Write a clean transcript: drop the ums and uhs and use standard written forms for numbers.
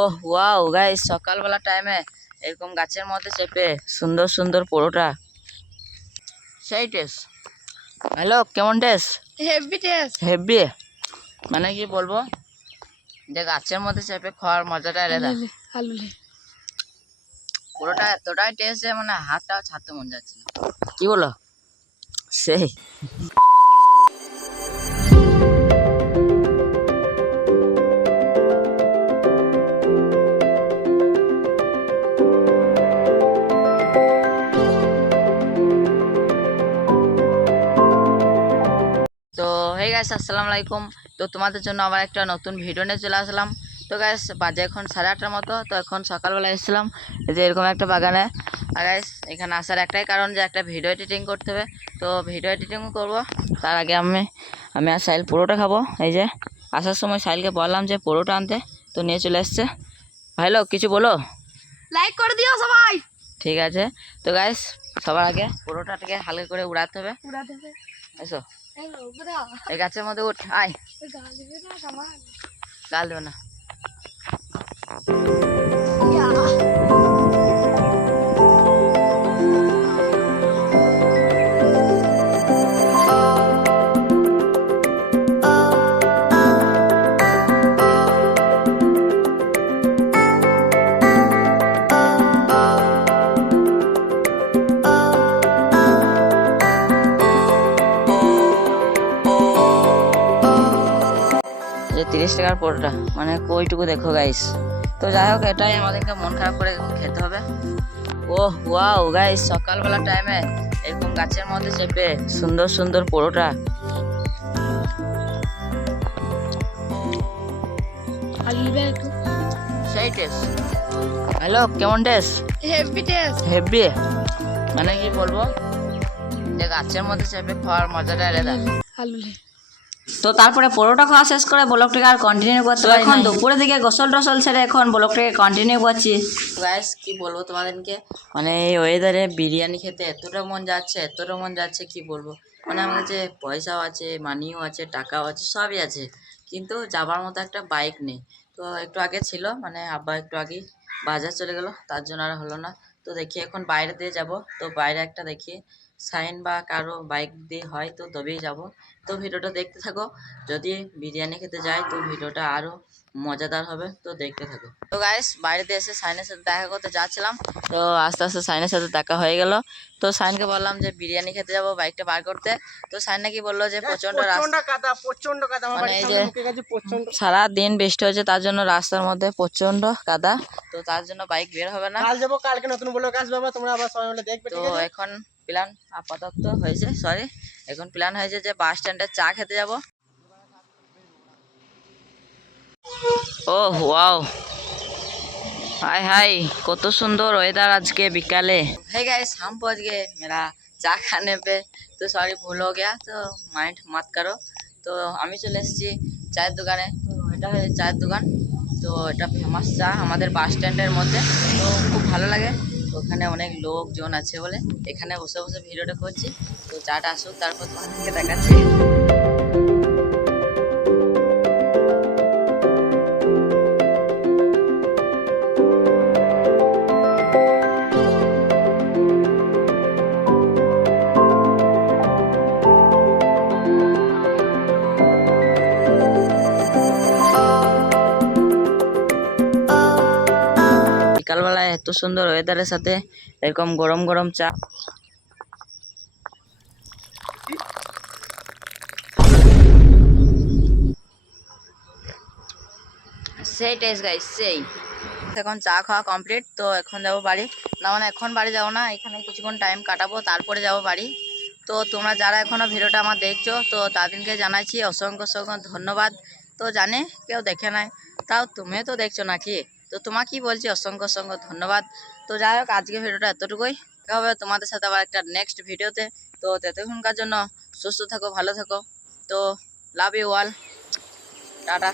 ওহ wow guys, সকালবেলা টাইমে এরকম গাছের মধ্যে চেপে সুন্দর সুন্দর পরোটা, সেই টেস্ট। হ্যালো, কেমন টেস্ট? Heavy taste. হেভি মানে কি বলবো, যে গাছের মধ্যে চেপে খাওয়ার মজাটা আলাদা। আলুলে পুরোটা এতটাই টেস্ট যে মানে হাতটা ছাড়তে মন যাচ্ছে না। কি বলো? সেই তো হে গাইস, আসসালামু আলাইকুম। তো তোমাদের জন্য আবার একটা নতুন ভিডিও নিয়ে চলে আসলাম। তো গাইস বাজে এখন 8:30টার মতো। তো এখন সকালবেলা এসেছিলাম এই যে এরকম একটা বাগানে। আর গাইস এখানে আসার একটাই কারণ যে একটা ভিডিও এডিটিং করতে হবে। তো ভিডিও এডিটিংও করবো, তার আগে আমি আর সাইল পুরোটা খাবো। এই যে আসার সময় সাইলকে বললাম যে পুরোটা আনতে, তো নিয়ে চলে এসছে। ভাই লোক কিছু বলো। লাইক করে দিও সবাই। ঠিক আছে। তো গাইস সবার আগে পুরোটাকে হালকা করে উড়াতে হবে। এসো এই গাছের মধ্যে উঠ, আয়। গাল দেবে না। যে 30 টাকার পরোটা মানে কইটুকু দেখো গাইস। তো যাই হোক, এটাই আমাদেরকে মন খারাপ করে খেতে হবে। ওহ ওয়াও গাইস, সকালবেলা টাইমে এরকম গাছের মধ্যে চেপে সুন্দর সুন্দর পরোটা। সেই টেস্ট। হ্যালো, কেমন টেস্ট? Heavy taste. হেভি মানে কি বলবো, যে গাছের মধ্যে চেপে খাওয়ার মজাটা আলাদা। আলুলে তো তারপরে পরোটা খাওয়া শেষ করে ব্লগটাকে আর কন্টিনিউ করতে পারি এখন দুপুরে দিকে গোসল টোসল ছেড়ে এখন ব্লগটাকে কন্টিনিউ করছি। গাইস কি বলবো তোমাদেরকে, মানে এই ওয়েদারে বিরিয়ানি খেতে এতটা মন যাচ্ছে কি বলবো। মানে আমার কাছে পয়সাও আছে, মানিও আছে, টাকাও আছে, সবই আছে, কিন্তু যাবার মতো একটা বাইক নেই। তো একটু আগে ছিল, মানে আব্বা একটু আগে বাজার চলে গেল, তার জন্য আর হলো না। তো দেখি এখন বাইরে দিয়ে যাব। তো বাইরে একটা দেখি সাইন বা কারো বাইক দিয়ে হয়, তো তবেই যাব। তো ভিডিওটা দেখতে থাকো। যদি বিরিয়ানি খেতে যাই তো ভিডিওটা আরো মজাদার হবে, তো দেখতে থাকো। তো গাইস বাইরেতে এসে সাইনের সাথে দেখা করতে যাচ্ছিলাম। তো আস্তে আস্তে সাইনের সাথে দেখা হয়ে গেল। তো সাইনকে বললাম যে বিরিয়ানি খেতে যাবো, বাইকটা বার করতে। তো সাইন নাকি বললো যে প্রচন্ড কাদা, মানে এই যে সারা দিন বৃষ্টি হয়েছে, তার জন্য রাস্তার মধ্যে প্রচন্ড কাদা। তো তার জন্য বাইক বের হবে না। কাল যাবো, কালকে নতুন ব্লগ আসবে, তোমরা আবার সবাই মিলে দেখবে। তো এখন প্ল্যান আপাতত হয়েছে, এখন প্ল্যান হয়েছে যে বাস স্ট্যান্ডে চা খেতে যাব। ওহ ওয়াও, हाय हाय, কত সুন্দর ওয়েদার আজকে বিকালে। हे गाइस, हम पहुंच गए मेरा চা খাने पे। तो सॉरी भूल हो गया, तो माइंड मत करो। তো আমি চলে এসেছি চায়ের দোকানে। তো এটা হচ্ছে চায়ের দোকান। তো এটা ফেমাস চা আমাদের বাস স্ট্যান্ডের মধ্যে। তো খুব ভালো লাগে, ওখানে অনেক লোকজন আছে বলে এখানে বসে বসে ভিডিওটা করছি। তো চাটা আসুক, তারপর তোমাদেরকে দেখাচ্ছি। বিকালবেলায় এত সুন্দর ওয়েদারের সাথে এরকম গরম গরম চা। সেই টেস্ট গাইস, সেই। এখন চা খাওয়া কমপ্লিট। তো এখন যাবো বাড়ি। না মানে এখন বাড়ি যাবো না, এখানে কিছুক্ষণ টাইম কাটাবো, তারপরে যাবো বাড়ি। তো তোমরা যারা এখনো ভিডিওটা আমার দেখছো, তো তাদেরকে জানাচ্ছি অসংখ্য অসংখ্য ধন্যবাদ। তো জানে কেউ দেখে নাই, তাও তুমি তো দেখছো নাকি, তো তোমাকেই বলছি অসংখ্য অসংখ্য ধন্যবাদ। তো যাই হোক, আজকে ভিডিওটা এতটুকুই। দেখা হবে তোমাদের সাথে আবার একটা নেক্সট ভিডিওতে। তো ততক্ষণকার জন্য সুস্থ থাকো, ভালো থাকো। তো লাভ ইউ অল, টাটা।